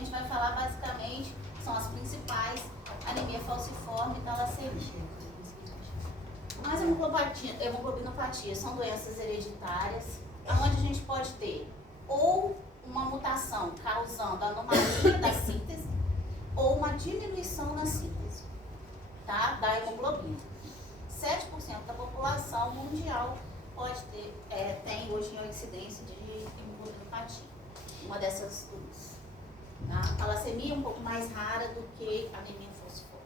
gente vai falar basicamente, são as principais, anemia falciforme e talassemia. As hemoglobinopatias são doenças hereditárias, onde a gente pode ter ou uma mutação causando anomalia da síntese, ou uma diminuição na síntese, tá? Da hemoglobina. 7% da população mundial pode ter, tem hoje a incidência de hemoglobinopatia, uma dessas duas. Tá? A talassemia é um pouco mais rara do que a anemia falciforme.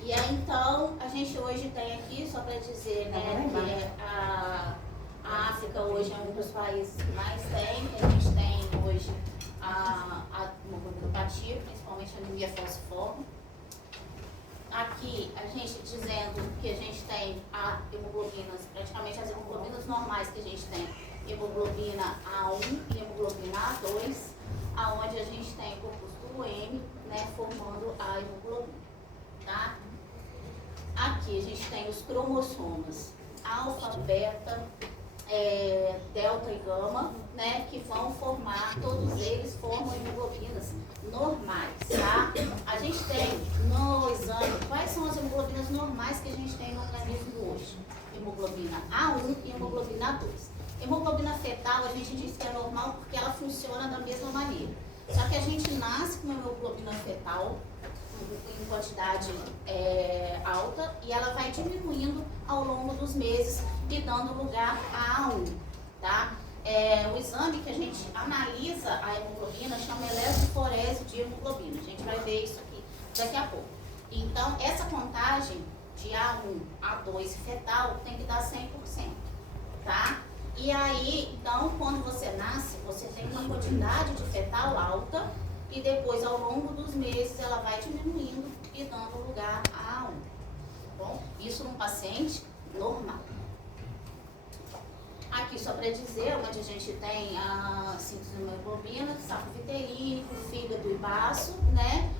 E aí, então, a gente hoje tem aqui, só para dizer, né, que a África hoje é um dos países que mais tem. A gente tem hoje a hemoglobinopatia, principalmente a anemia falciforme. Aqui, a gente dizendo que a gente tem a hemoglobinas, praticamente as hemoglobinas normais que a gente tem, hemoglobina A1 e hemoglobina A2, aonde a gente tem o corpúsculo M, né, formando a hemoglobina, tá? Aqui a gente tem os cromossomos alfa, beta, delta e gama, né, que vão formar, todos eles formam hemoglobinas normais, tá? A gente tem no exame, quais são as hemoglobinas normais que a gente tem no organismo hoje? Hemoglobina A1 e hemoglobina A2. Hemoglobina fetal a gente diz que é normal porque ela funciona da mesma maneira. Só que a gente nasce com hemoglobina fetal em quantidade alta e ela vai diminuindo ao longo dos meses e dando lugar a A1, tá? O exame que a gente analisa a hemoglobina chama eletroforese de hemoglobina. A gente vai ver isso aqui daqui a pouco. Então, essa contagem de A1, A2 e fetal tem que dar 100%, tá? E aí, então, quando você nasce, você tem uma quantidade de fetal alta e depois, ao longo dos meses, ela vai diminuindo e dando lugar a A1. Tá bom? Isso num paciente normal. Aqui, só para dizer, onde a gente tem a síntese de hemoglobina, saco vitelínico, fígado e baço, né?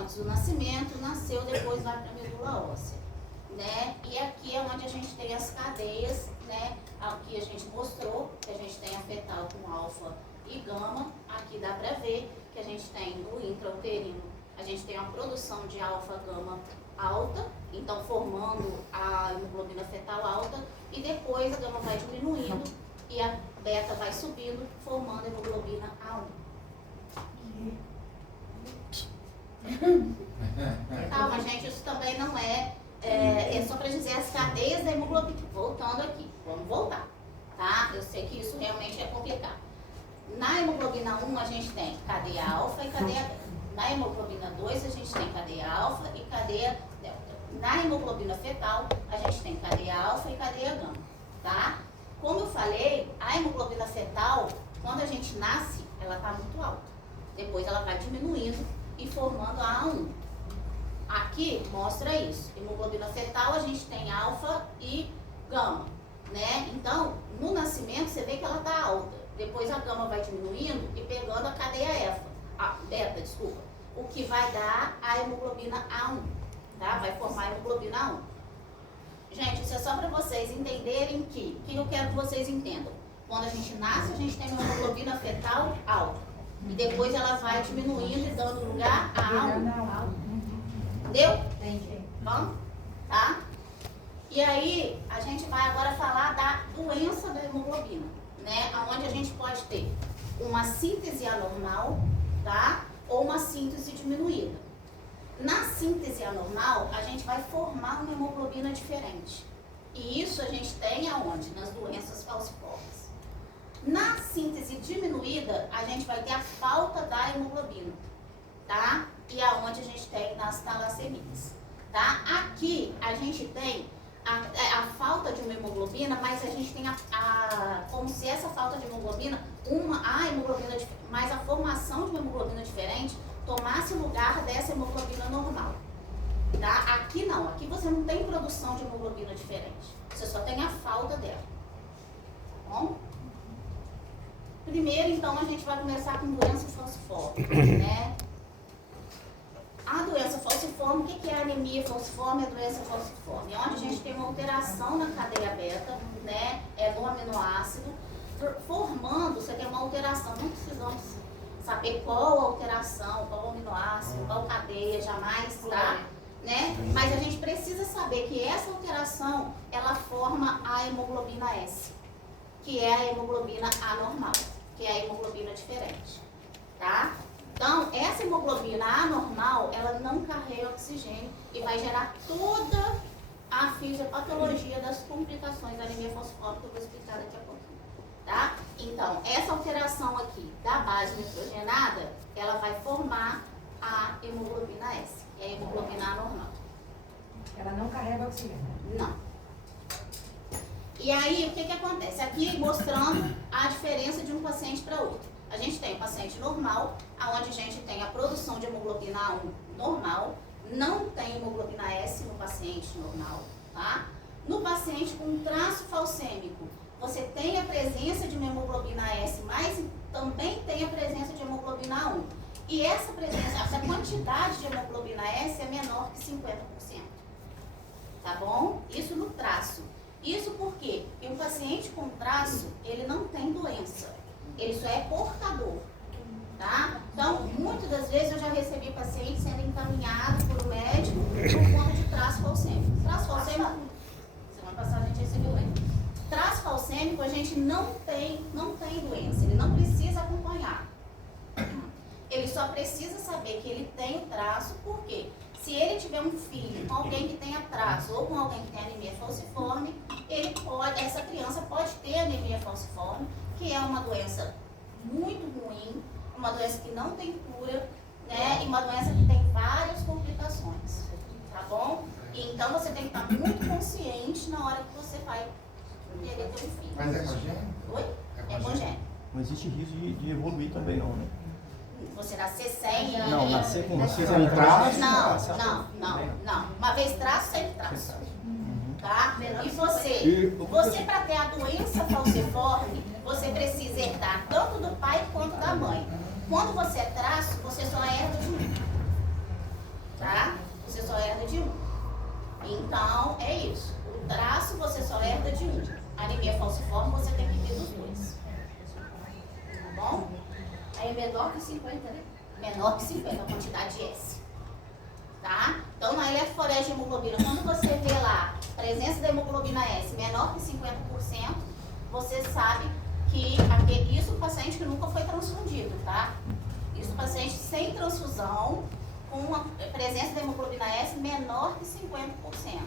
Antes do nascimento, nasceu, depois vai para a medula óssea, né? E aqui é onde a gente tem as cadeias, né? Aqui a gente mostrou que a gente tem a fetal com alfa e gama. Aqui dá para ver que a gente tem no intrauterino, a gente tem uma produção de alfa-gama alta, então formando a hemoglobina fetal alta, e depois a gama vai diminuindo e a beta vai subindo, formando a hemoglobina A1. Calma, gente, isso também não é só para dizer as cadeias da hemoglobina. Voltando aqui, vamos voltar, tá? Eu sei que isso realmente é complicado. Na hemoglobina 1 a gente tem cadeia alfa e cadeia beta. Na hemoglobina 2 a gente tem cadeia alfa e cadeia delta. Na hemoglobina fetal a gente tem cadeia alfa e cadeia gama, tá? Como eu falei, a hemoglobina fetal, quando a gente nasce, ela está muito alta. Depois ela vai diminuindo e formando a A1. Aqui mostra isso. Hemoglobina fetal a gente tem alfa e gama, né? Então, no nascimento você vê que ela está alta. Depois a gama vai diminuindo e pegando a cadeia beta, desculpa. O que vai dar a hemoglobina A1, tá? Vai formar a hemoglobina A1. Gente, isso é só para vocês entenderem que, o que eu quero que vocês entendam? Quando a gente nasce, a gente tem uma hemoglobina fetal alta. E depois ela vai diminuindo e dando lugar a A1. Entendeu? Entendi. Vamos? Tá? E aí, a gente vai agora falar da doença da hemoglobina, né? Onde a gente pode ter uma síntese anormal, tá? Ou uma síntese diminuída. Na síntese anormal, a gente vai formar uma hemoglobina diferente. E isso a gente tem aonde? Nas doenças falciformes. Na síntese diminuída, a gente vai ter a falta da hemoglobina, tá? E aonde a gente tem nas talassemias, tá? Aqui a gente tem a falta de uma hemoglobina, mas a gente tem como se essa falta de hemoglobina, mas a formação de uma hemoglobina diferente tomasse o lugar dessa hemoglobina normal, tá? Aqui não, aqui você não tem produção de hemoglobina diferente, você só tem a falta dela, tá bom? Primeiro, então, a gente vai começar com doença falciforme, né? A doença falciforme, o que é a anemia falciforme e a doença falciforme? É onde a gente tem uma alteração na cadeia beta, né, do aminoácido, formando, você tem uma alteração, não precisamos saber qual alteração, qual aminoácido, qual cadeia, jamais, tá? Né? Mas a gente precisa saber que essa alteração, ela forma a hemoglobina S, que é a hemoglobina anormal, que é a hemoglobina diferente, tá? Então, essa hemoglobina anormal, ela não carrega oxigênio e vai gerar toda a fisiopatologia das complicações da anemia falciforme, que eu vou explicar daqui a pouquinho, tá? Então, essa alteração aqui da base nitrogenada, ela vai formar a hemoglobina S, que é a hemoglobina anormal. Ela não carrega oxigênio? Não. E aí, o que acontece? Aqui mostrando a diferença de um paciente para outro. A gente tem o paciente normal, onde a gente tem a produção de hemoglobina A1 normal, não tem hemoglobina S no paciente normal, tá? No paciente com traço falcêmico, você tem a presença de uma hemoglobina S, mas também tem a presença de hemoglobina A1. E essa presença, essa quantidade de hemoglobina S é menor que 50%. Tá bom? Isso no traço. Isso porque o paciente com traço, ele não tem doença. Ele só é portador. Tá? Então, muitas das vezes eu já recebi pacientes sendo encaminhados por um médico por conta de traço falcêmico. Traço falcêmico, semana passada a gente recebeu ele. Traço falcêmico a gente não tem doença, ele não precisa acompanhar. Ele só precisa saber que ele tem o traço, porque se ele tiver um filho com alguém que tenha traço ou com alguém que tenha anemia falciforme, essa criança pode ter anemia falciforme, que é uma doença muito ruim, uma doença que não tem cura, né? E uma doença que tem várias complicações, tá bom? E então você tem que estar muito consciente na hora que você vai querer ter um filho. Mas é congênito? Oi? É congênito. Não existe risco de evoluir também não, né? Você nascer sem... Não, nascer com traço? Não. Uma vez traço, sempre traço. Tá? E você para ter a doença falciforme, você precisa herdar tanto do pai quanto da mãe. Quando você é traço, você só herda de um. Tá? Você só herda de um. Então, é isso. O traço você só herda de um. A anemia falciforme você tem que ter dos dois. Tá bom? Aí é menor que 50, né? Menor que 50, a quantidade S. Tá? Então, na eletroforese de hemoglobina, quando você vê lá a presença da hemoglobina S menor que 50%, você sabe que isso é o paciente que nunca foi transfundido, tá? Isso é o paciente sem transfusão, com a presença da hemoglobina S menor que 50%.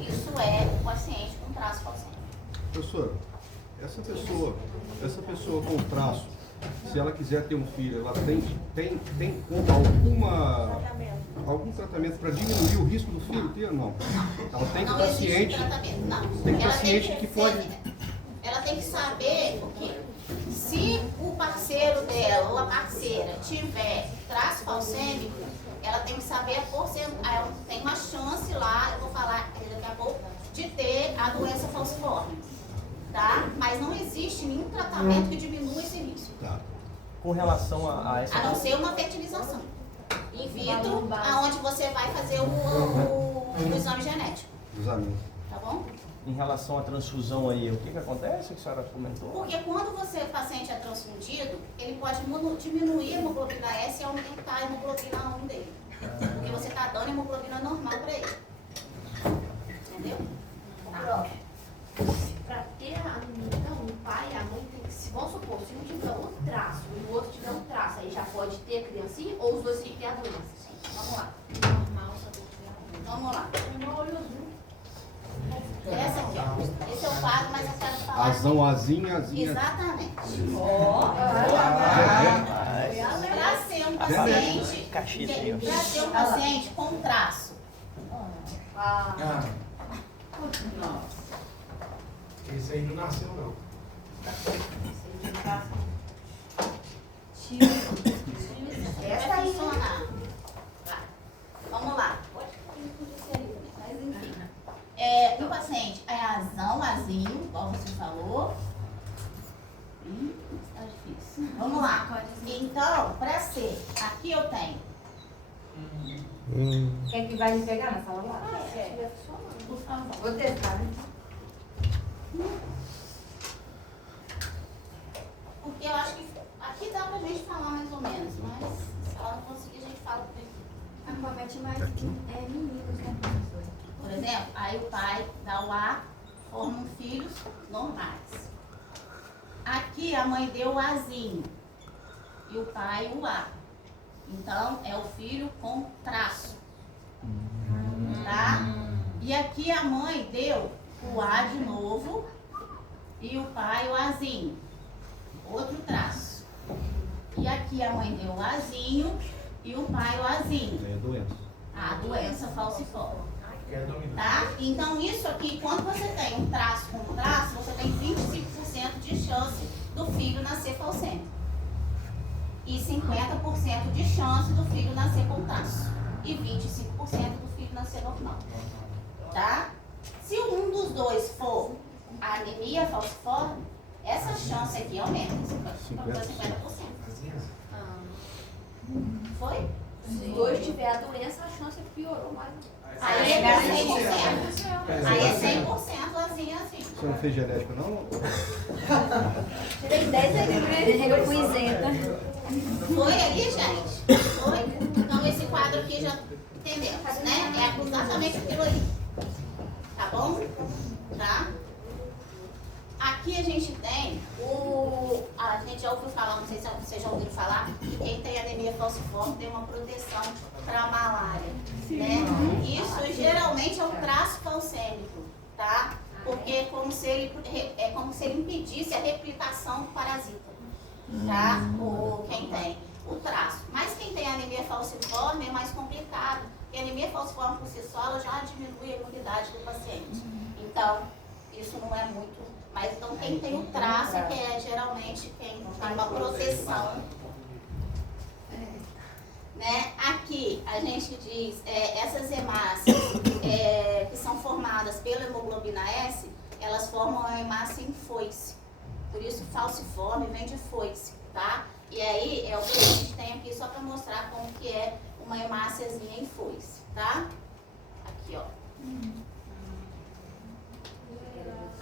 Isso é o paciente com traço falcêmico. Professora, essa pessoa com traço, se ela quiser ter um filho, ela tem algum tratamento para diminuir o risco do filho ter ou não? Ela tem não paciente, existe tratamento, não. tem Ela paciente tem que pode... Ela tem que saber o quê? Se o parceiro dela ou a parceira tiver traço falcêmico, ela tem que saber a porcentagem. Ela tem uma chance lá, eu vou falar daqui a pouco, de ter a doença falciforme. Tá? Mas não existe nenhum tratamento que diminua esse risco. Tá. Com relação a essa... A não ser uma fertilização in vitro, aonde você vai fazer o exame genético. Exame. Tá bom? Em relação à transfusão aí, o que acontece, que a senhora comentou? Porque quando o paciente é transfundido, ele pode diminuir a hemoglobina S e aumentar a hemoglobina A1 dele. Porque você está dando hemoglobina normal para ele. Entendeu? Tá. Para ter a anemia, então, o pai e a mãe tem que, vamos supor, se um tiver um traço e o outro tiver um traço, aí já pode ter a criancinha ou os dois têm que ter a doença? Vamos lá. Normal, só tem que ter a doença. Vamos lá. Essa aqui, ó. Esse é o quadro, mas eu quero falar. Azão, azinha. Exatamente. Para ser um paciente com traço. Nossa. Esse aí não nasceu, não. Essa aí. Funcionar. Vamos lá. Mas enfim. O paciente é azão, azinho, igual você falou. Está difícil. Vamos lá. Então, para ser, aqui eu tenho. Quem que vai me pegar na sala lá? Por favor. Vou testar, né? Acomete mais meninos, né, professora? Por exemplo, aí o pai dá o A, formam filhos normais. Aqui a mãe deu o Azinho e o pai o A. Então é o filho com traço. Tá? E aqui a mãe deu o A de novo e o pai o Azinho. Outro traço. E aqui a mãe deu o Azinho e o pai o Azinho. É doença. A doença falciforme. Que é dominante. Tá? Então isso aqui, quando você tem um traço com um traço, você tem 25% de chance do filho nascer falcêmico. E 50% de chance do filho nascer com traço. E 25% do filho nascer normal. Tá? Se um dos dois for a anemia falciforme, essa chance aqui aumenta para 50%. Foi? Se os dois tiver a doença, a chance piorou mais. Aí é 100%. Aí é 100% assim, assim. Você não fez genética, não? Tirei 10 aí. Eu fui isenta. Foi ali, gente? Foi? Então esse quadro aqui já entendemos, né? É exatamente aquilo ali. Tá bom? Tá? Aqui a gente tem a gente já ouviu falar, não sei se vocês já ouviram falar, que quem tem anemia falciforme tem uma proteção para a malária, né? Isso geralmente é um traço falcêmico, tá? Porque é como se ele impedisse a replicação do parasita, tá? Ou quem tem o traço. Mas quem tem anemia falciforme é mais complicado, porque a anemia falciforme por si só ela já diminui a imunidade do paciente. Então, isso não é muito. Mas então quem tem o traço, que é geralmente quem tem uma proteção. Né? Aqui a gente diz, essas hemácias que são formadas pela hemoglobina S, elas formam a hemácia em foice. Por isso falciforme vem de foice, tá? E aí é o que a gente tem aqui só para mostrar como que é uma hemáciazinha em foice, tá? Aqui, ó.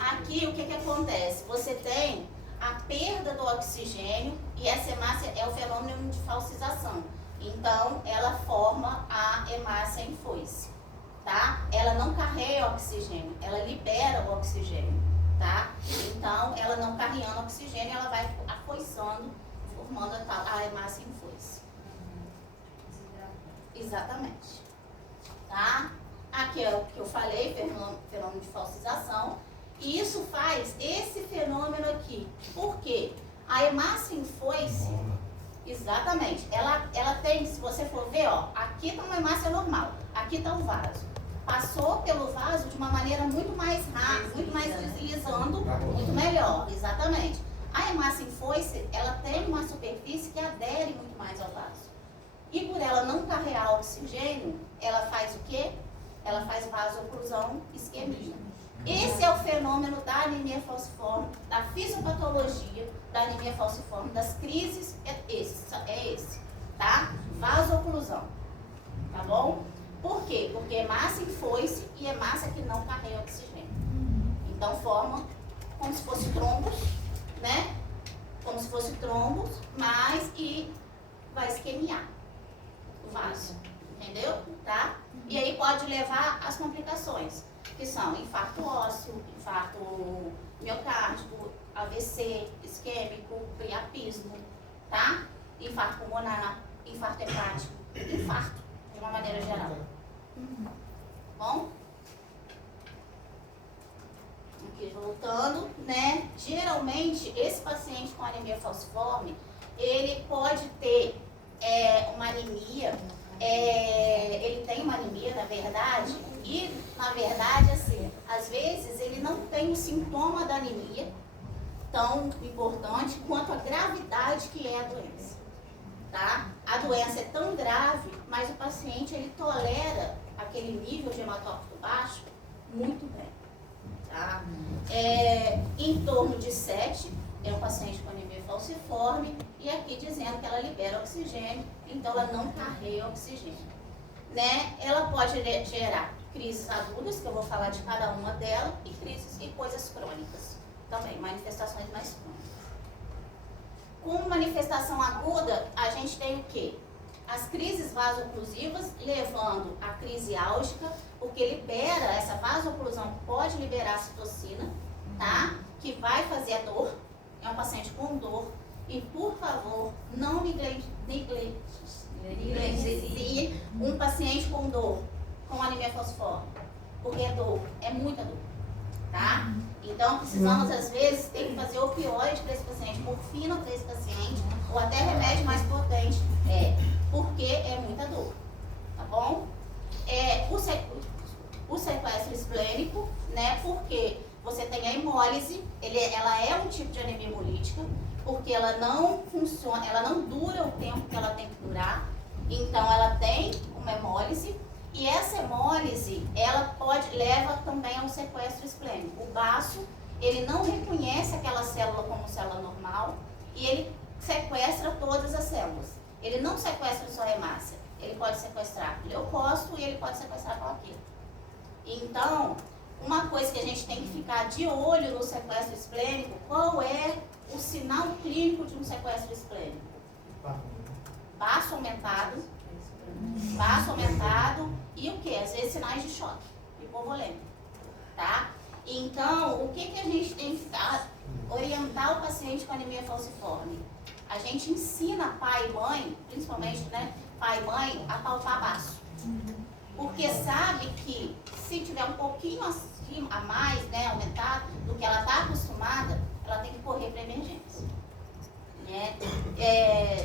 Aqui o que acontece? Você tem a perda do oxigênio e essa hemácia é o fenômeno de falcização. Então, ela forma a hemácia em foice, tá? Ela não carrega oxigênio, ela libera o oxigênio, tá? Então, ela não carregando oxigênio, ela vai afoiçando, formando a hemácia em foice. Exatamente. Tá? Aqui é o que eu falei, fenômeno de falcização. E isso faz esse fenômeno aqui. Por quê? A hemácia em foice, exatamente, ela tem, se você for ver, ó, aqui está uma hemácia normal, aqui está o vaso. Passou pelo vaso de uma maneira muito mais rápida, muito mais deslizando, muito melhor, exatamente. A hemácia em foice, ela tem uma superfície que adere muito mais ao vaso. E por ela não carregar oxigênio, ela faz o quê? Ela faz vasoclusão, isquemia. Esse é o fenômeno da anemia falciforme, da fisiopatologia da anemia falciforme, das crises, é esse, tá? Vasoclusão, tá bom? Por quê? Porque hemácia em foice e hemácia que não carrega oxigênio. Então forma como se fosse trombos, né? Como se fosse trombos, mas e vai isquemiar o vaso, entendeu? Tá? E aí pode levar às complicações, que são infarto ósseo, infarto miocárdico, AVC, isquêmico, priapismo, tá? Infarto pulmonar, infarto hepático, infarto, de uma maneira geral. Bom? Aqui voltando, né? Geralmente, esse paciente com anemia falciforme, ele pode ter uma anemia, ele tem uma anemia, na verdade, e, na verdade, assim, às vezes ele não tem o sintoma da anemia tão importante quanto a gravidade que é a doença, tá? A doença é tão grave, mas o paciente, ele tolera aquele nível de hematócrito baixo muito bem, tá? Em torno de 7, é um paciente com anemia falciforme, e aqui dizendo que ela libera oxigênio, então ela não carrega oxigênio, né? Ela pode gerar crises agudas, que eu vou falar de cada uma delas, e crises e coisas crônicas também, manifestações mais crônicas. Com manifestação aguda, a gente tem o quê? as crises vasoclusivas, levando a crise álgica, porque libera, essa vasoclusão pode liberar a citocina, tá? Que vai fazer a dor, é um paciente com dor. E, por favor, não negligencie um paciente com dor, com anemia falciforme, porque é dor, é muita dor, tá? Então, precisamos, às vezes, ter que fazer opioide para esse paciente, morfina para esse paciente, ou até remédio mais potente, porque é muita dor, tá bom? O sequestro esplênico, né, porque você tem a hemólise, ela é um tipo de anemia hemolítica, porque ela não funciona, ela não dura o tempo que ela tem que durar, então ela tem uma hemólise, e essa hemólise, ela leva também ao sequestro esplênico. O baço, ele não reconhece aquela célula como célula normal, e ele sequestra todas as células. Ele não sequestra só a hemácia, ele pode sequestrar leucócito e ele pode sequestrar plaqueta. Então, uma coisa que a gente tem que ficar de olho no sequestro esplênico, qual é o sinal clínico de um sequestro esplênico? Baço aumentado e o que? Às vezes sinais de choque, hipovolêmico, tá? Então, o que a gente tem que orientar o paciente com anemia falciforme? A gente ensina pai e mãe, principalmente, né, pai e mãe, a palpar baço. Porque sabe que se tiver um pouquinho acima, a mais, né, aumentado do que ela está acostumada, ela tem que correr para emergência. Né?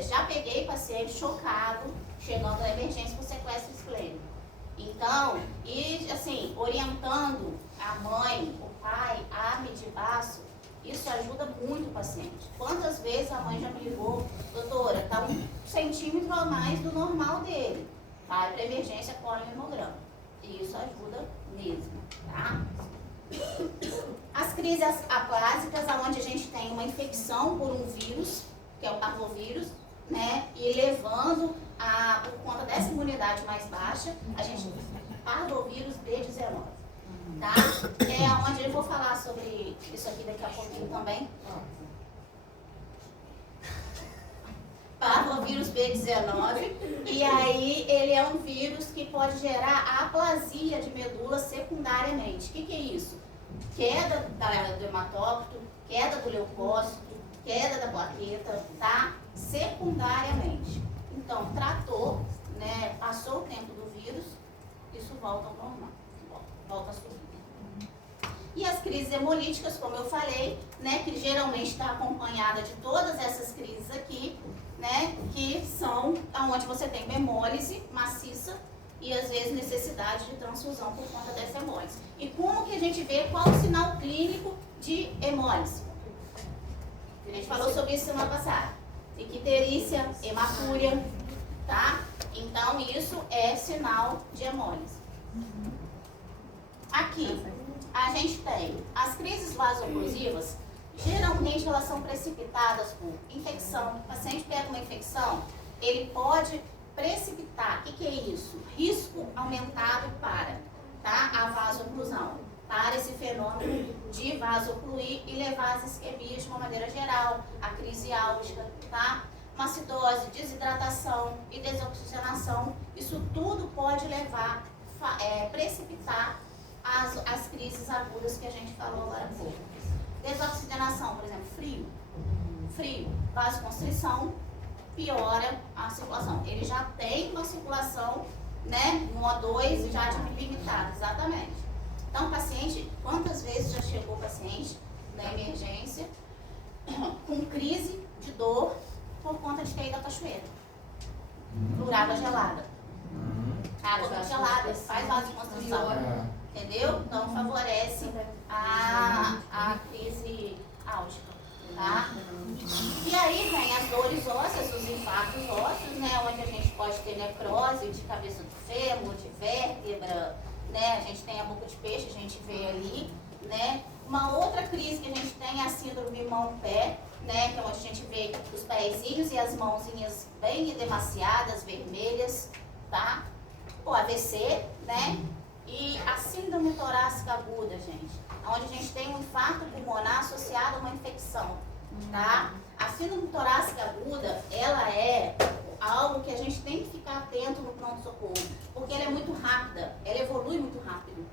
Já peguei paciente chocado, chegando na emergência por sequestro esplênico. Então, e assim, orientando a mãe, o pai a medir baço, isso ajuda muito o paciente. Quantas vezes a mãe já me ligou, doutora, está 1 centímetro a mais do normal dele. Vai para emergência, colhe um hemograma. E isso ajuda mesmo, tá? As crises aplásicas, onde a gente tem uma infecção por um vírus, que é o parvovírus, né? E levando por conta dessa imunidade mais baixa, a gente parvovírus B19, tá? É onde eu vou falar sobre isso aqui daqui a pouquinho também. Parvovírus B19, e aí ele é um vírus que pode gerar aplasia de medula secundariamente. O que é isso? Queda do hematócrito, queda do leucócito, queda da plaqueta, tá? Secundariamente. Então, tratou, né, passou o tempo do vírus, isso volta ao normal, volta a subir. E as crises hemolíticas, como eu falei, né, que geralmente está acompanhada de todas essas crises aqui, né, que são onde você tem uma hemólise maciça e às vezes necessidade de transfusão por conta dessa hemólise. E como que a gente vê qual o sinal clínico de hemólise? A gente falou sobre isso semana passada. Icterícia, hemacúria, tá? Então isso é sinal de hemólise. Aqui, a gente tem as crises vasoclusivas, geralmente elas são precipitadas por infecção. O paciente pega uma infecção, ele pode precipitar. O que é isso? Risco aumentado para, tá? A vasoclusão, para esse fenômeno de vasocluir e levar as isquemias de uma maneira geral, a crise álgica, tá? Uma acidose, desidratação e desoxigenação, isso tudo pode levar, precipitar as crises agudas que a gente falou agora há pouco. Desoxigenação, por exemplo, frio, vasoconstrição, piora a circulação. Ele já tem uma circulação, né, no O2 já limitada, exatamente. Então, paciente, quantas vezes já chegou o paciente na emergência com crise de dor por conta de cair da cachoeira, por água gelada. Água muito gelada, faz vasoconstrição. Entendeu? Então favorece a crise álgica, tá? E aí vem as dores ósseas, os infartos ósseos, né? Onde a gente pode ter necrose de cabeça do fêmur, de vértebra, né? A gente tem a boca de peixe, a gente vê ali, né? Uma outra crise que a gente tem é a síndrome mão-pé, né? Que é onde a gente vê os pezinhos e as mãozinhas bem edemaciadas, vermelhas, tá? O AVC, né? E a síndrome torácica aguda, gente, onde a gente tem um infarto pulmonar associado a uma infecção, tá? A síndrome torácica aguda, ela é algo que a gente tem que ficar atento no pronto-socorro, porque ela é muito rápida, ela evolui muito rápido.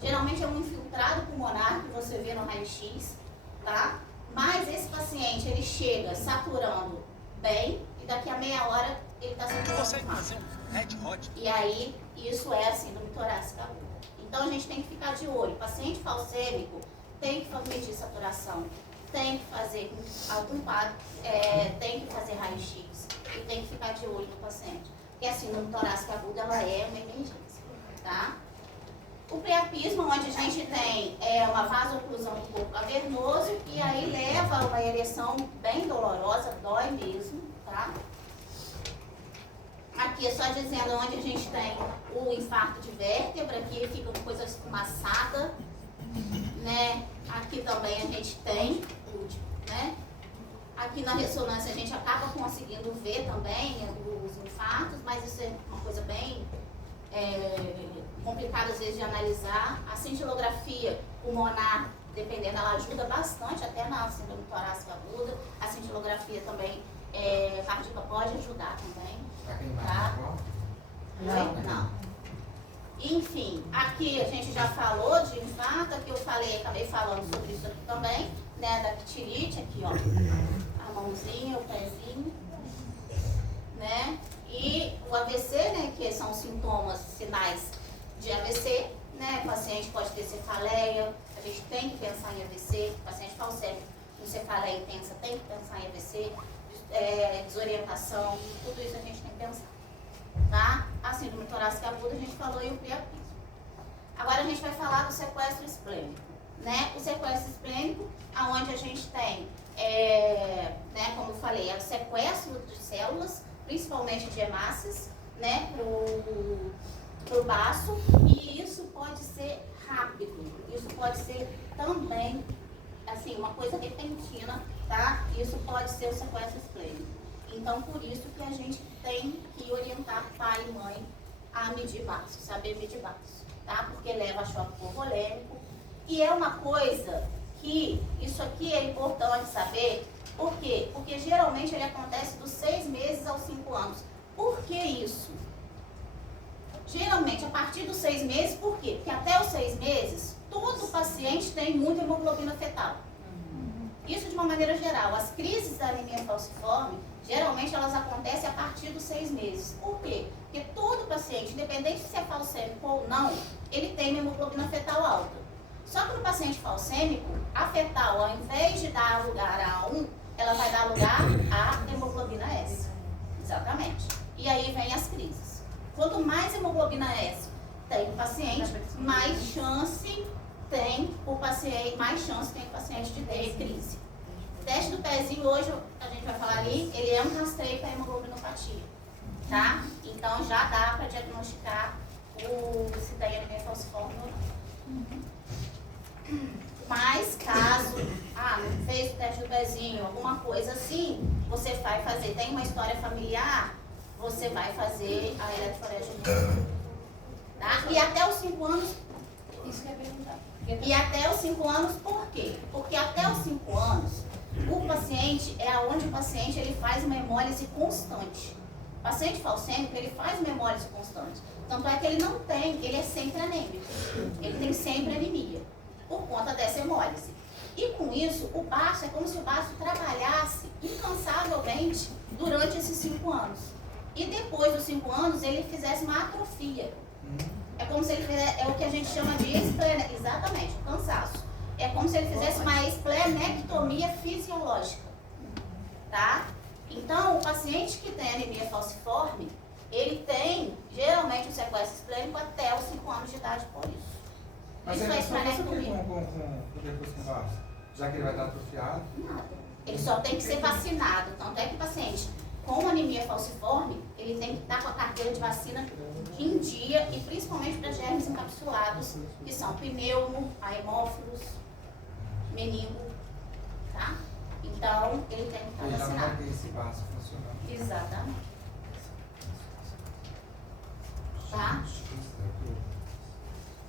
Geralmente é um infiltrado pulmonar que você vê no raio-x, tá? Mas esse paciente, ele chega saturando bem e daqui a meia hora ele está saturando mal. E aí, isso é a síndrome torácica aguda. Então a gente tem que ficar de olho. Paciente falcêmico tem que medir saturação, tem que fazer algum quadro, tem que fazer raio-x e tem que ficar de olho no paciente. Porque a síndrome torácica aguda, ela é uma emergência, tá? O priapismo, onde a gente tem uma vasoclusão do corpo cavernoso e aí leva a uma ereção bem dolorosa, dói mesmo, tá? Aqui é só dizendo onde a gente tem o infarto de vértebra, aqui fica com coisa esfumaçada, né? Aqui também a gente tem, né? Aqui na ressonância a gente acaba conseguindo ver também os infartos, mas isso é uma coisa bem complicada às vezes de analisar. A cintilografia pulmonar, dependendo, ela ajuda bastante até na síndrome torácica aguda. A cintilografia também cardíaca pode ajudar também. Tá? Não. Enfim, aqui a gente já falou de infarto, aqui eu acabei falando sobre isso aqui também, né, da ptilite, aqui ó, a mãozinha, o pezinho, né, e o AVC, né, que são sintomas, sinais de AVC, né, o paciente pode ter cefaleia, a gente tem que pensar em AVC, o paciente falcêmico com cefaleia intensa tem que pensar em AVC, desorientação, tudo isso a gente tem que pensar, tá? A síndrome torácica aguda a gente falou e o priapismo. Agora a gente vai falar do sequestro esplênico, né? O sequestro esplênico, aonde a gente tem, né, como eu falei, o sequestro de células, principalmente de hemácias, né, pro baço, e isso pode ser rápido, isso pode ser também, assim, uma coisa repentina, tá? Isso pode ser o sequestro esplênico. Então, por isso que a gente tem que orientar pai e mãe a medir baço, saber medir baço, tá? Porque leva a choque hipovolêmico. E é uma coisa que, isso aqui é importante saber, por quê? Porque geralmente ele acontece dos 6 meses aos 5 anos. Por que isso? Geralmente, a partir dos 6 meses, por quê? Porque até os 6 meses, todo paciente tem muita hemoglobina fetal. Isso de uma maneira geral. As crises da anemia falciforme, geralmente elas acontecem a partir dos 6 meses. Por quê? Porque todo paciente, independente se é falcêmico ou não, ele tem uma hemoglobina fetal alta. Só que no paciente falcêmico, a fetal, ao invés de dar lugar a A1, ela vai dar lugar à hemoglobina S. Exatamente. E aí vem as crises. Quanto mais hemoglobina S tem o paciente, mais chance tem o paciente de ter crise. O teste do pezinho, hoje a gente vai falar ali, ele é um rastreio para a hemoglobinopatia, tá? Então já dá para diagnosticar se tem anemia falciforme ou não. Mas caso, não fez o teste do pezinho, alguma coisa assim, você vai fazer, tem uma história familiar, você vai fazer a eletroforese genética, tá? E até os 5 anos, isso que eu ia perguntar. E até os 5 anos, por quê? Porque até os 5 anos, o paciente é onde o paciente ele faz uma hemólise constante. O paciente falcêmico, ele faz uma hemólise constante. Tanto é que ele não tem, ele é sempre anêmico. Ele tem sempre anemia, por conta dessa hemólise. E com isso, o baço é como se o baço trabalhasse incansavelmente durante esses 5 anos. E depois dos 5 anos, ele fizesse uma atrofia. É como se ele fizesse, é o que a gente chama de exatamente, o cansaço. É como se ele fizesse uma esplenectomia fisiológica, tá? Então, o paciente que tem anemia falciforme, ele tem, geralmente, o sequestro esplênico até os 5 anos de idade por isso. Mas isso ele é só passa esplenectomia. depois com baço? Já que ele vai estar atrofiado? Nada. Ele só tem que ser vacinado. Tanto é que o paciente com anemia falciforme, ele tem que estar com a carteira de vacina em dia, e principalmente para germes encapsulados, que são pneumo, aemófilos, meningo, tá? Então, ele tem que estar Ele já não vai vacinado. ter esse baço funcionando. Exatamente. Tá?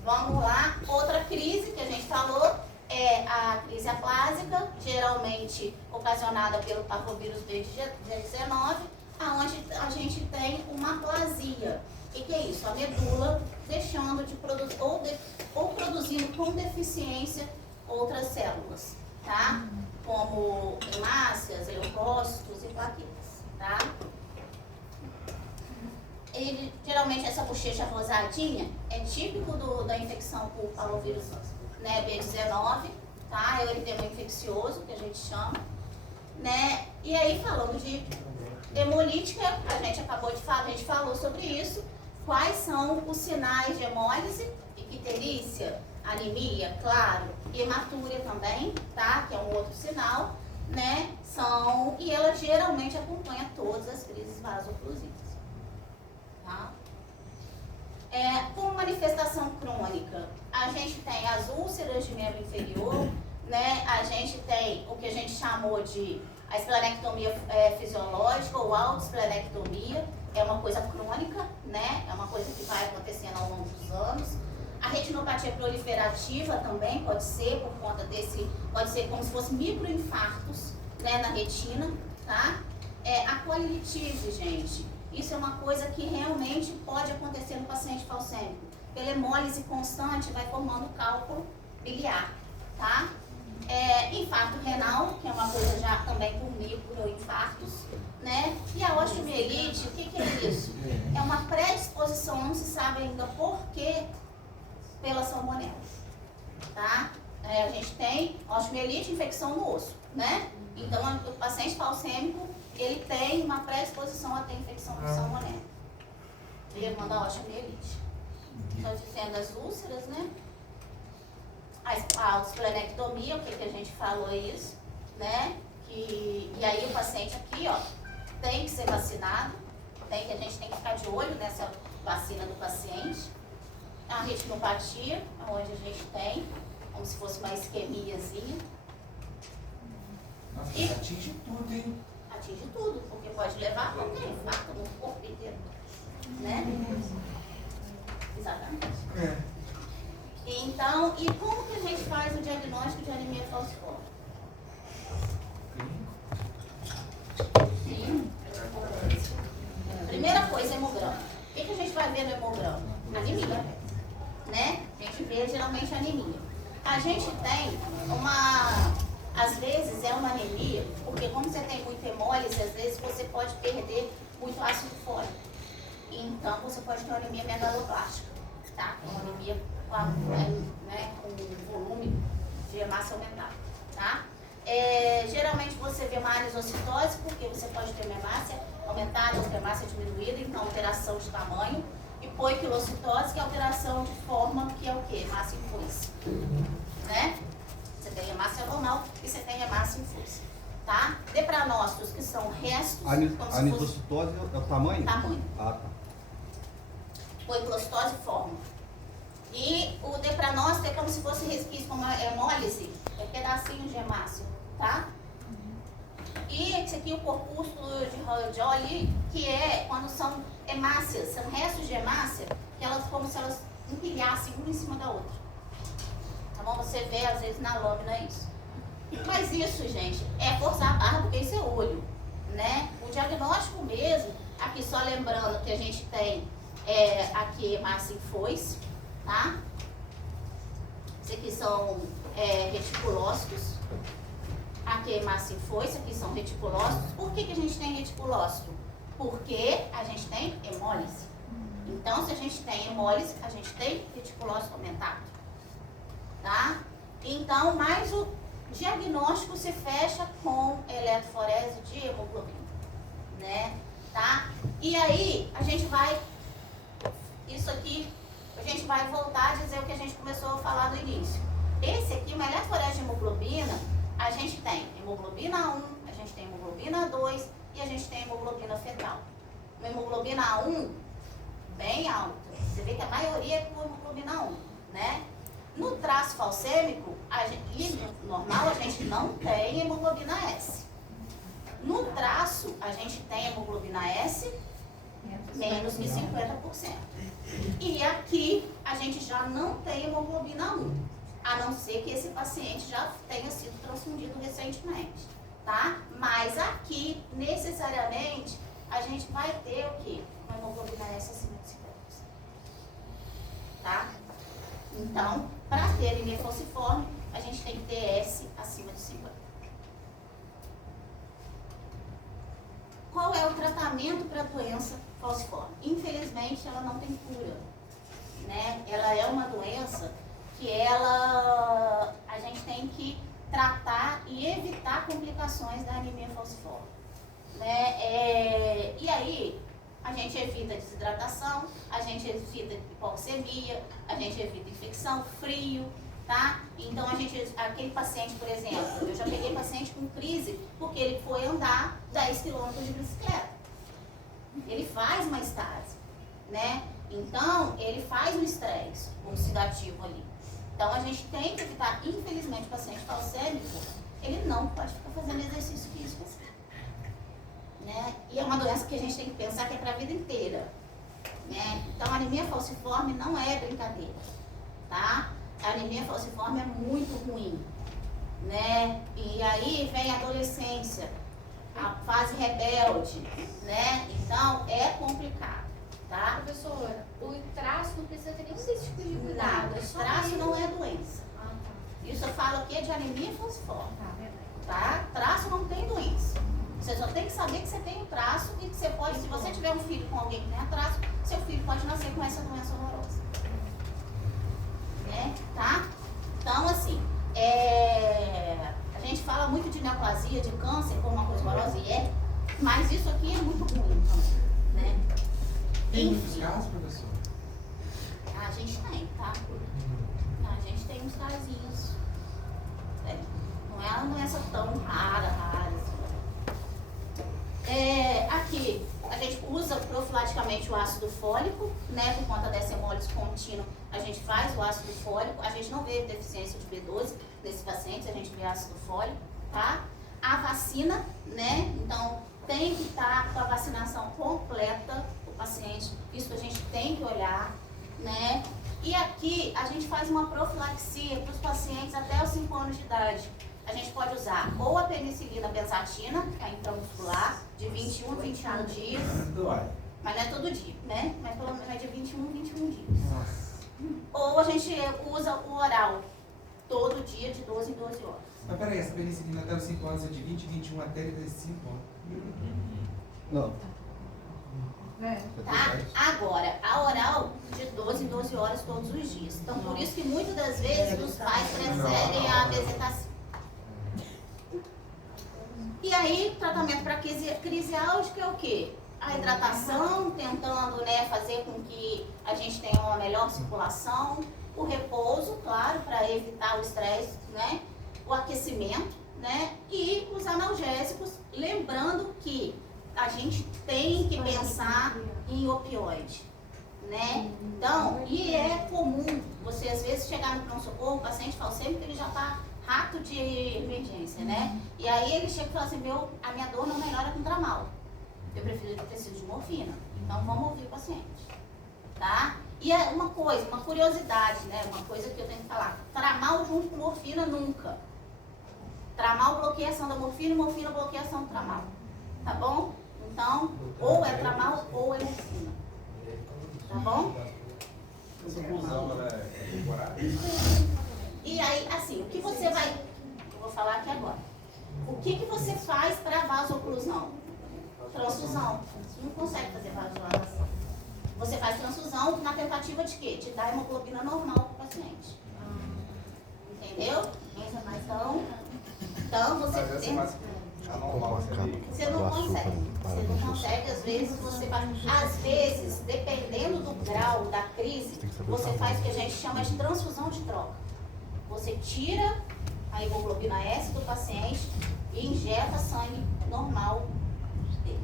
Vamos lá. Outra crise que a gente falou é a crise aplásica, geralmente ocasionada pelo parvovírus B19. aonde a gente tem uma aplasia. O que é isso? A medula deixando de produzir, ou produzindo com deficiência outras células, tá? Como hemácias, leucócitos e plaquetas, tá? Geralmente essa bochecha rosadinha é típico da infecção por palovírus, né, B19, tá? É o eritema infeccioso, que a gente chama, né? E aí, falando de hemolítica, a gente acabou de falar, a gente falou sobre isso. Quais são os sinais de hemólise? Icterícia, anemia, claro, e hematúria também, tá? Que é um outro sinal, né? E ela geralmente acompanha todas as crises vasoclusivas, tá? Como manifestação crônica, a gente tem as úlceras de membro inferior, né? A gente tem o que a gente chamou de a esplenectomia fisiológica ou autoesplenectomia, é uma coisa crônica, né? É uma coisa que vai acontecendo ao longo dos anos. A retinopatia proliferativa também pode ser por conta pode ser como se fosse microinfartos, né, na retina, tá? A colitise, gente, isso é uma coisa que realmente pode acontecer no paciente falcêmico. Pela hemólise constante vai formando cálculo biliar, tá? Infarto renal, que é uma coisa já também por microinfartos, né? E a osteomielite, o que é isso? É uma predisposição, não se sabe ainda por quê, pela salmonela, tá? A gente tem osteomielite, infecção no osso, né? Então, o paciente falcêmico, ele tem uma predisposição a ter infecção por salmonela. Ele manda a osteomielite. Estou dizendo as úlceras, né? A esplenectomia, o que a gente falou isso, né? E aí o paciente aqui, ó, tem que ser vacinado, a gente tem que ficar de olho nessa vacina do paciente. A retinopatia, onde a gente tem, como se fosse uma isquemiazinha. Nossa, mas atinge tudo, hein? Atinge tudo, porque pode levar a qualquer infarto no corpo inteiro, né? Exatamente. Então, e como que a gente faz o diagnóstico de anemia falciforme? Sim. Primeira coisa, hemograma. O que a gente vai ver no hemograma? Anemia, né? A gente vê geralmente anemia. A gente tem às vezes é uma anemia, porque como você tem muita hemólise, às vezes você pode perder muito ácido fólico. Então, você pode ter uma anemia megaloblástica, tá? Uma anemia com volume de hemácia aumentado, tá? Geralmente você vê uma anisocitose, porque você pode ter uma hemácia aumentada, outra hemácia diminuída, então alteração de tamanho. E poiquilocitose, que é alteração de forma, que é o quê? Hemácia influência, né? Você tem hemácia normal e você tem hemácia influência, tá? Depranócitos, que são restos... A anisocitose é o tamanho? Tamanho. Ah, tá. Poiquilocitose forma. E o depranócito é como se fosse resquício, como a hemólise, é pedacinho de hemácia, tá? E esse aqui é o corpúsculo de Rojoli, que é quando são hemácias, são restos de hemácia, que elas como se elas empilhassem uma em cima da outra. Tá bom? Você vê às vezes na lâmina isso. Mas isso, gente, é forçar a barra, porque isso é olho, né? O diagnóstico mesmo, aqui só lembrando que a gente tem aqui hemácia em foice, tá? Esses aqui são reticulócitos. Aqui é hemácia em foice, aqui são reticulócitos. Por que a gente tem reticulócito? Porque a gente tem hemólise. Então, se a gente tem hemólise, a gente tem reticulócito aumentado, tá? Então, mas o diagnóstico se fecha com eletroforese de hemoglobina, né? Tá? E aí, a gente vai... Isso aqui, a gente vai voltar a dizer o que a gente começou a falar no início. Esse aqui, uma eletroforese de hemoglobina, a gente tem hemoglobina A1, a gente tem hemoglobina A2 e a gente tem hemoglobina fetal. Uma hemoglobina A1 bem alta. Você vê que a maioria é com hemoglobina A1, né? No traço falcêmico, normal, a gente não tem hemoglobina S. No traço, a gente tem hemoglobina S menos de 50%. E aqui, a gente já não tem hemoglobina 1, a não ser que esse paciente já tenha sido transfundido recentemente, tá? Mas aqui, necessariamente, a gente vai ter o quê? Uma hemoglobina S acima de 50%. Tá? Então, para ter anemia falciforme, a gente tem que ter S acima de 50. Qual é o tratamento para a doença falciforme? Infelizmente, ela não tem cura, né? Ela é uma doença que a gente tem que tratar e evitar complicações da anemia falciforme, né? E aí, a gente evita desidratação, a gente evita hipoxemia, a gente evita infecção, frio, tá? Então, aquele paciente, por exemplo, eu já peguei paciente com crise porque ele foi andar 10 km de bicicleta. Ele faz uma estase, né? Então, ele faz um estresse oxidativo ali. Então, a gente tem que evitar, infelizmente, o paciente falcêmico, ele não pode ficar fazendo exercício físico assim, né? E é uma doença que a gente tem que pensar que é para a vida inteira, né? Então, a anemia falciforme não é brincadeira, tá? A anemia falciforme é muito ruim, né? E aí vem a adolescência, a fase rebelde, né? Então, é complicado, tá? Professora, o traço não precisa ter nenhum desse tipo de cuidado. Nada, traço não é doença. Ah, tá. Isso eu falo aqui é de anemia falciforme, Tá, verdade. tá? Traço não tem doença. Você só tem que saber que você tem o traço e que você pode, se você tiver um filho com alguém que tenha traço, seu filho pode nascer com essa doença horrorosa. Né? Tá? Então, assim, a gente fala muito de neoplasia, de câncer como uma coisa horrorosa, e mas isso aqui é muito ruim também, né? Tem muitos Enfim, casos, professor? a gente tem, tá? A gente tem uns casinhos. Não é uma doença tão rara assim. Aqui, a gente usa profilaticamente o ácido fólico, né? Por conta dessa hemólise contínua, a gente faz o ácido fólico. A gente não vê deficiência de B12 nesses pacientes, a gente vê ácido fólico, tá? A vacina, né? Então, tem que estar com a vacinação completa o paciente. Isso a gente tem que olhar, né? E aqui, a gente faz uma profilaxia para os pacientes até os 5 anos de idade. A gente pode usar ou a penicilina benzatina, que é intramuscular, de 21 a 21 dias, Dói. mas não é todo dia, né? Mas pelo menos é de 21 a 21 dias. Nossa. Ou a gente usa o oral, todo dia, de 12 em 12 horas. Mas peraí, essa penicilina até os 5 anos é de 20, 21 até 35 anos. Não. É. Tá? Agora, a oral, de 12 em 12 horas todos os dias. Então, por isso que muitas das vezes os pais preferem a bezetacina. E aí, tratamento para crise álgica é o quê? A hidratação, tentando, né, fazer com que a gente tenha uma melhor circulação, o repouso, claro, para evitar o estresse, né, o aquecimento, né, e os analgésicos, lembrando que a gente tem que pensar em opioide, né? Então, e é comum você às vezes chegar no pronto-socorro, o paciente falcêmico, ele já está rato de emergência, né? E aí ele chega e fala assim, a minha dor não melhora com tramal. Eu preciso de morfina. Então vamos ouvir o paciente, tá? E é uma curiosidade, né? Uma coisa que eu tenho que falar. Tramal junto com morfina nunca. Tramal bloqueia a ação da morfina e morfina bloqueia a ação do tramal. Tá bom? Então, ou é tramal ou é morfina. Tá bom? Essa fusão, ela é temporária? E aí, assim, o que você vai... Eu vou falar aqui agora. O que você faz para vasoclusão? Transfusão. Você não consegue fazer vasodilatação. Você faz transfusão na tentativa de quê? De dar hemoglobina normal para o paciente. Entendeu? Então você Mas essa tem... mais anormal seria. Você não consegue. Você não consegue, às vezes você faz. Às vezes, dependendo do grau da crise, você faz o que a gente chama de transfusão de troca. Você tira a hemoglobina S do paciente e injeta sangue normal dele,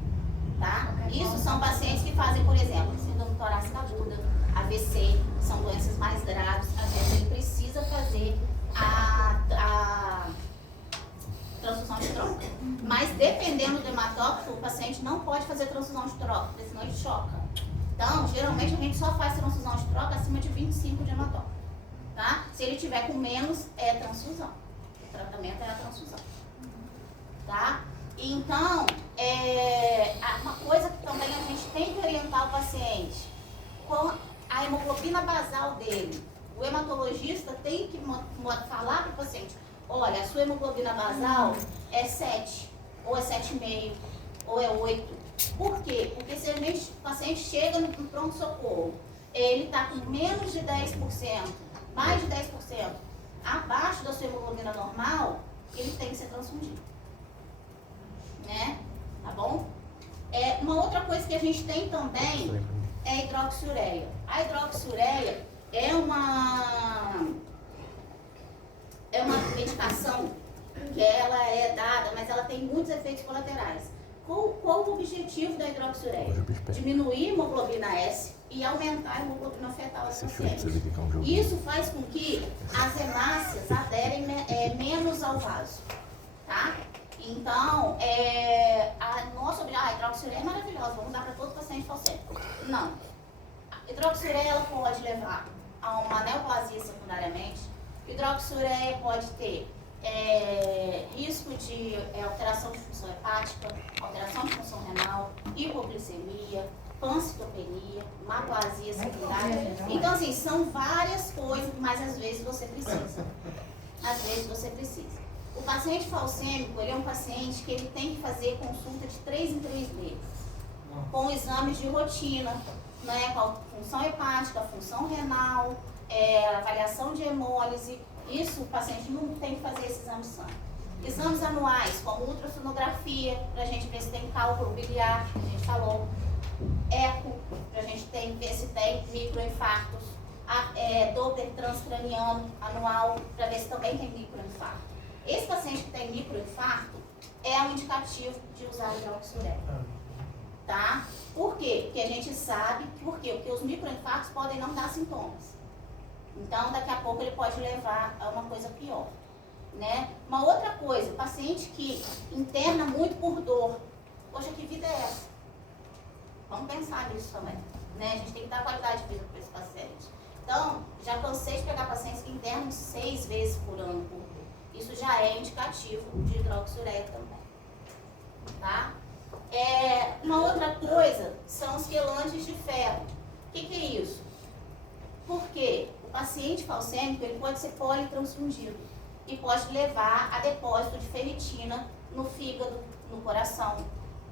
tá? Isso são pacientes que fazem, por exemplo, síndrome torácica aguda, AVC, são doenças mais graves. Às vezes ele precisa fazer a transfusão de troca. Mas dependendo do hematócrito, o paciente não pode fazer transfusão de troca, porque senão ele choca. Então, geralmente a gente só faz transfusão de troca acima de 25 de hematócrito. Tá? Se ele tiver com menos, é transfusão. O tratamento é a transfusão. Tá? Então, uma coisa também a gente tem que orientar o paciente com a hemoglobina basal dele. O hematologista tem que falar para o paciente, olha, a sua hemoglobina basal é 7, ou é 7,5, ou é 8. Por quê? Porque se o paciente chega no pronto-socorro, ele está com menos de 10%, mais de 10%, abaixo da sua hemoglobina normal, ele tem que ser transfundido. Né? Tá bom? Uma outra coisa que a gente tem também é a hidroxiureia. A hidroxiureia é uma medicação que ela é dada, mas ela tem muitos efeitos colaterais. Qual o objetivo da hidroxiureia? Diminuir a hemoglobina S e aumentar a hemoglobina fetal do paciente. Isso faz com que as hemácias aderem menos ao vaso. Tá? Então, a hidroxiureia é maravilhosa, vamos dar para todo paciente falcêmico. Não. A hidroxiureia ela pode levar a uma neoplasia secundariamente. Hidroxiureia pode ter risco de alteração de função hepática, alteração de função renal, hipoglicemia, pancitopenia, maplasia secundária. Então, assim, são várias coisas, mas às vezes você precisa. Às vezes você precisa. O paciente falcêmico, ele é um paciente que ele tem que fazer consulta de 3 em 3 meses, com exames de rotina, né, com a função hepática, função renal, avaliação de hemólise. Isso o paciente não tem que fazer esse exame de sangue. Exames anuais, como ultrassonografia, para a gente ver se tem cálculo biliar, que a gente falou. Eco, para a gente ver se tem microinfartos. Doppler transcraniano anual, para ver se também tem microinfarto. Esse paciente que tem microinfarto é um indicativo de usar hidroxiureia. Tá? Por quê? Porque a gente sabe, porque os microinfartos podem não dar sintomas. Então, daqui a pouco ele pode levar a uma coisa pior. Né? Uma outra coisa, paciente que interna muito por dor. Poxa, que vida é essa? Vamos pensar nisso também. Né? A gente tem que dar qualidade de vida para esse paciente. Então, já cansei de pegar pacientes que internam 6 vezes por ano por dor. Isso já é indicativo de hidroxiureia também. Tá? Uma outra coisa são os quelantes de ferro. O que é isso? Porque o paciente falcêmico ele pode ser politransfundido e pode levar a depósito de ferritina no fígado, no coração.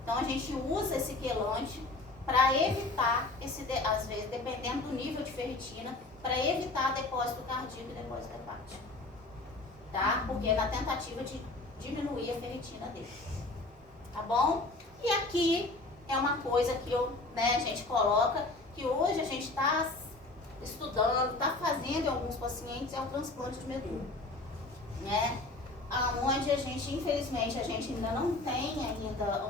Então a gente usa esse quelante para evitar, às vezes, dependendo do nível de ferritina, para evitar depósito cardíaco e depósito hepático. Tá? Porque é na tentativa de diminuir a ferritina dele. Tá bom? E aqui é uma coisa que a gente coloca, que hoje a gente está estudando, está fazendo em alguns pacientes, é o transplante de medula. Né? Onde a gente, infelizmente, a gente ainda não tem ainda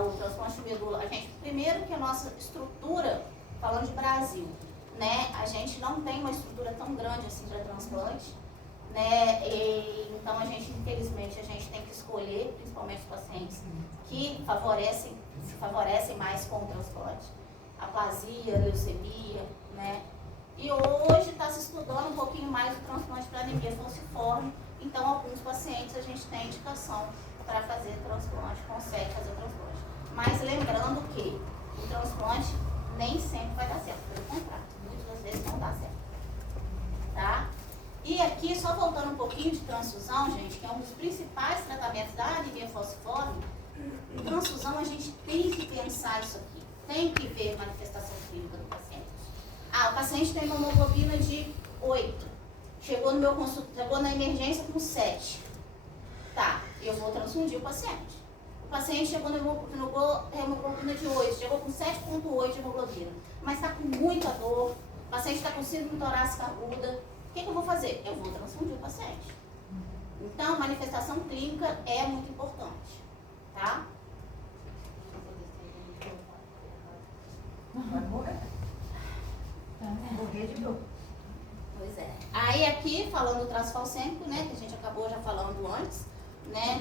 o transplante de medula. Primeiro que a nossa estrutura, falando de Brasil, né, a gente não tem uma estrutura tão grande assim para transplante, né, então infelizmente, a gente tem que escolher, principalmente os pacientes que se favorecem mais com o transplante, aplasia, leucemia, né, e hoje está se estudando um pouquinho mais o transplante para anemia falciforme, então alguns pacientes a gente tem indicação para fazer transplante, consegue fazer o transplante, mas lembrando que o transplante nem sempre vai dar certo, pelo contrário. Às vezes não dá certo. Tá? E aqui, só voltando um pouquinho de transfusão, gente, que é um dos principais tratamentos da anemia falciforme, transfusão a gente tem que pensar isso aqui. Tem que ver manifestação clínica do paciente. O paciente tem uma hemoglobina de 8. Chegou na emergência com 7. Tá, eu vou transfundir o paciente. O paciente chegou na hemoglobina de 8, chegou com 7,8 de hemoglobina, mas está com muita dor, o paciente está com síndrome torácica aguda. O que eu vou fazer? Eu vou transfundir o paciente. Então, a manifestação clínica é muito importante. Tá? Vai morrer. Morrer de dor. Pois é. Aí aqui, falando do traço falcêmico, né, que a gente acabou já falando antes, né,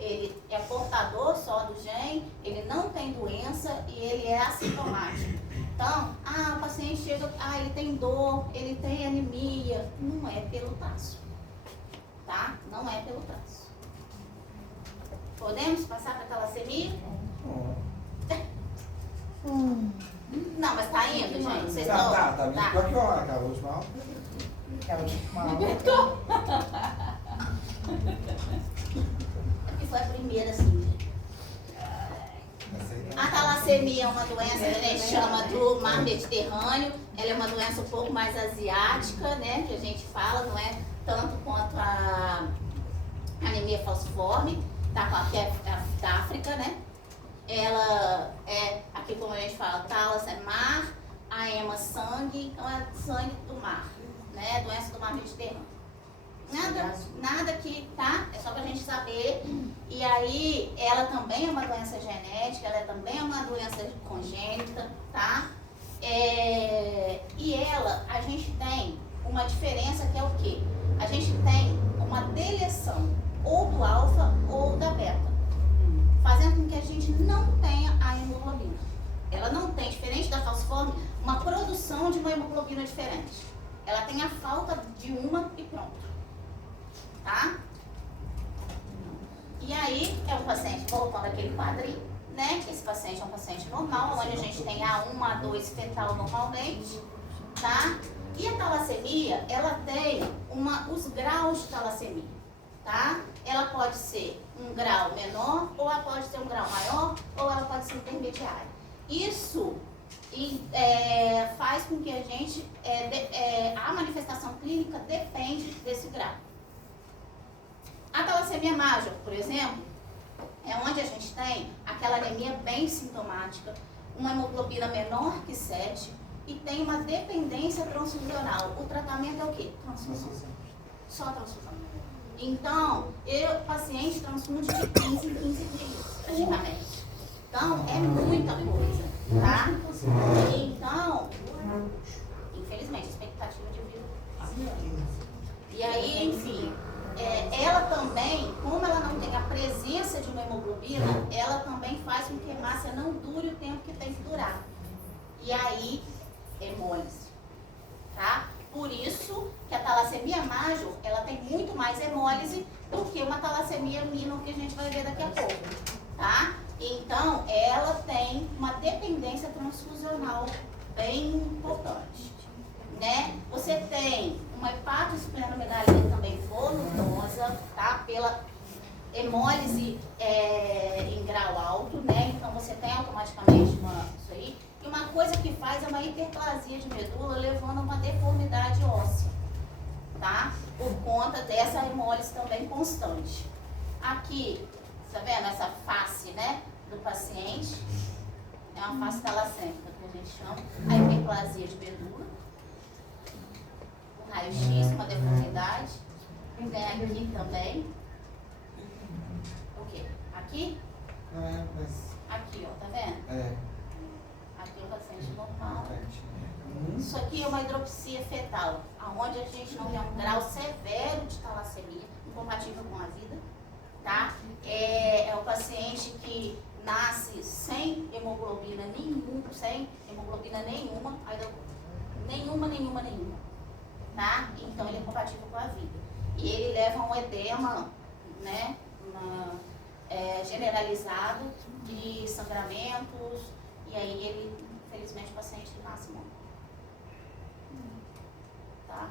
ele é portador só do gene, ele não tem doença e ele é assintomático. Então, o paciente chega, ele tem dor, ele tem anemia, não é pelo traço, tá? Não é pelo traço. Podemos passar para a talassemia? Não, mas tá indo, gente. Vocês estão. Tá pior que hora, cara. A última aula. Que foi a primeira, assim. A talassemia é uma doença que a gente chama do mar Mediterrâneo. Ela é uma doença um pouco mais asiática, né? Que a gente fala, não é tanto quanto a anemia falciforme, tá? Que é da África, né? Ela é, aqui como a gente fala, talas é mar, a ema sangue, então é sangue do mar, né? Doença do mar Mediterrâneo. Nada que, tá? É só pra gente saber. E aí, ela também é uma doença genética, ela também é uma doença congênita, tá? E ela, a gente tem uma diferença que é o quê? A gente tem uma deleção ou do alfa ou da beta, fazendo com que a gente não tenha a hemoglobina. Ela não tem, diferente da falciforme, uma produção de uma hemoglobina diferente. Ela tem a falta de uma e pronto. Tá? E aí, é um paciente, voltando aquele quadrinho, né? Esse paciente é um paciente normal, onde a gente tem A1, A2 fetal normalmente, tá? E a talassemia, ela tem os graus de talassemia, tá? Ela pode ser um grau menor, ou ela pode ser um grau maior, ou ela pode ser intermediária. Isso faz com que a gente, a manifestação clínica depende desse grau. A talassemia major, por exemplo, é onde a gente tem aquela anemia bem sintomática, uma hemoglobina menor que 7 e tem uma dependência transfusional. O tratamento é o quê? Transfusão. Só transfusão. Então, o paciente transfunde de 15 em 15 dias, praticamente. Então, é muita coisa, tá? Então, infelizmente, a expectativa de vida. E aí, enfim... ela também, como ela não tem a presença de uma hemoglobina, ela também faz com que a hemácia não dure o tempo que tem que durar. E aí, hemólise, tá? Por isso que a talassemia major, ela tem muito mais hemólise do que uma talassemia minor que a gente vai ver daqui a pouco, tá? Então, ela tem uma dependência transfusional bem importante, né? Você tem uma hepatosplenomegalia também volumosa, tá? Pela hemólise em grau alto, né? Então você tem automaticamente isso aí. E uma coisa que faz é uma hiperplasia de medula, levando a uma deformidade óssea, tá? Por conta dessa hemólise também constante. Aqui, tá vendo essa face, né? Do paciente. É uma face talassêmica que a gente chama. A hiperplasia de medula. Raio-X, uma deformidade. Tem aqui também. O quê? Aqui? Aqui, ó, tá vendo? Aqui é o paciente normal. Isso aqui é uma hidropsia fetal, onde a gente não tem um grau severo de talassemia, incompatível com a vida, tá? É o paciente que nasce sem hemoglobina nenhuma, tá? Então ele é compatível com a vida. E ele leva a um edema, né, generalizado de sangramentos, e aí ele, infelizmente, o paciente nasce morto. Tá?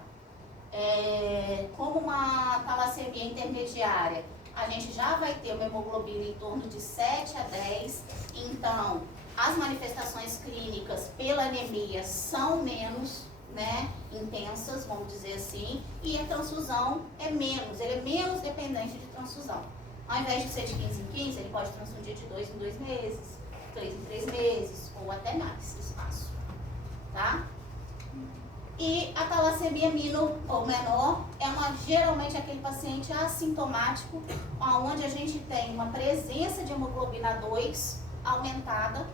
Como uma talassemia intermediária, a gente já vai ter uma hemoglobina em torno de 7 a 10, então as manifestações clínicas pela anemia são menos, né, intensas, vamos dizer assim, e a transfusão é menos, ele é menos dependente de transfusão. Ao invés de ser de 15 em 15, ele pode transfundir de 2 em 2 meses, 3 em 3 meses, ou até mais espaço, tá? E a talassemia minor ou menor é geralmente aquele paciente assintomático, onde a gente tem uma presença de hemoglobina 2 aumentada,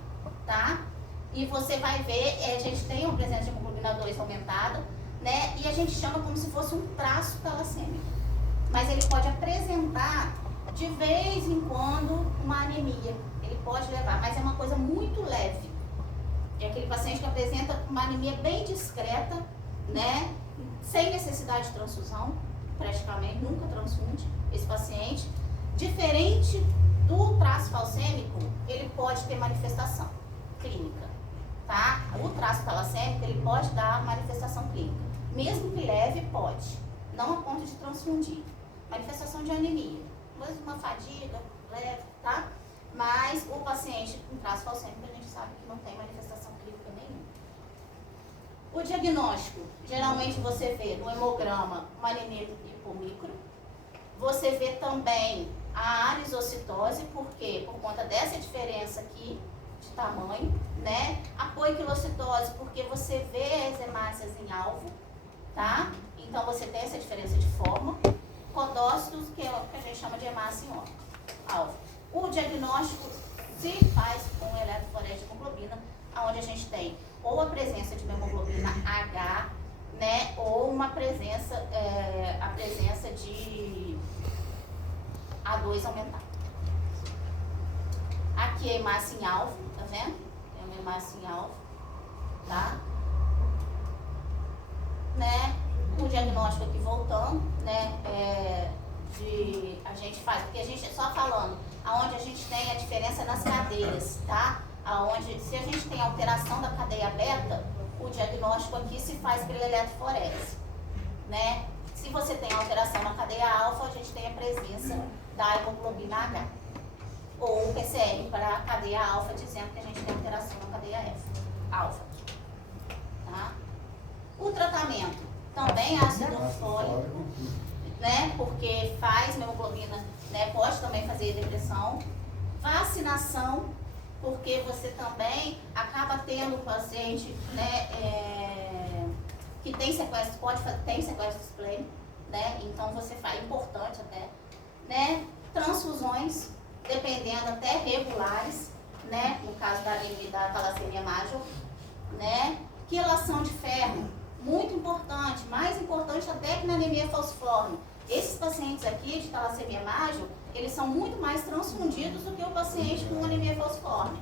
tá? E você vai ver, a gente tem uma presença de hemoglobina 2 aumentada, né? E a gente chama como se fosse um traço talassêmico. Mas ele pode apresentar, de vez em quando, uma anemia. Ele pode levar, mas é uma coisa muito leve. É aquele paciente que apresenta uma anemia bem discreta, né? Sem necessidade de transfusão, praticamente, nunca transfunde esse paciente. Diferente do traço falcêmico, ele pode ter manifestação. clínica, tá? O traço talassêmico, ele pode dar manifestação clínica. Mesmo que leve, pode. Não a ponto de transfundir. Manifestação de anemia. Uma fadiga leve, tá? Mas o paciente com traço falcêmico, a gente sabe que não tem manifestação clínica nenhuma. O diagnóstico, geralmente você vê no hemograma uma anemia hipomicro. Você vê também a anisocitose, por quê? Por conta dessa diferença aqui de tamanho, né? A poiquilocitose, porque você vê as hemácias em alvo, tá? Então você tem essa diferença de forma. Codócitos, que é o que a gente chama de hemácia em alvo. O diagnóstico se faz com eletroforese de hemoglobina, onde a gente tem ou a presença de uma hemoglobina H, né, ou uma presença, a presença de A2 aumentada. Aqui é hemácia em alvo, tá vendo? É uma hemácia em alvo, tá? Né? O diagnóstico aqui voltando, né, a gente faz, porque a gente só falando, aonde a gente tem a diferença nas cadeias, tá? Aonde, se a gente tem alteração da cadeia beta, o diagnóstico aqui se faz pela eletroforese, né? Se você tem alteração na cadeia alfa, a gente tem a presença da hemoglobina H, ou o PCR para a cadeia alfa, dizendo que a gente tem alteração na cadeia F, alfa, tá? O tratamento também ácido fólico, né, porque faz hemoglobina, né, pode também fazer depressão. Vacinação, porque você também acaba tendo um paciente, né, que tem sequestro, tem sequestro esplênico, né, então você faz, importante até, né, transfusões, dependendo até regulares, né, no caso da anemia da talassemia major, né, quelação de ferro, muito importante, mais importante até que na anemia falciforme. Esses pacientes aqui de talassemia major, eles são muito mais transfundidos do que o paciente com anemia falciforme,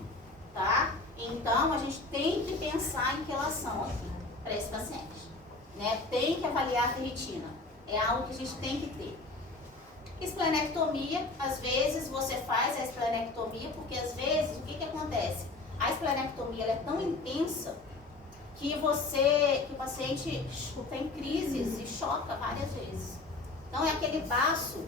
tá? Então, a gente tem que pensar em quelação aqui, para esse paciente, né? Tem que avaliar a ferritina, é algo que a gente tem que ter. Esplenectomia, às vezes você faz a esplenectomia, porque às vezes, o que acontece? A esplenectomia ela é tão intensa que o paciente tem crises e choca várias vezes. Então é aquele baço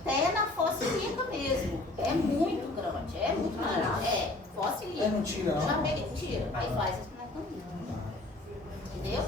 até na fossa ilíaca mesmo. É muito grande, é muito grande. É, fossa ilíaca. Não tira, não? Já peguei, tira. Aí faz a esplenectomia. Entendeu?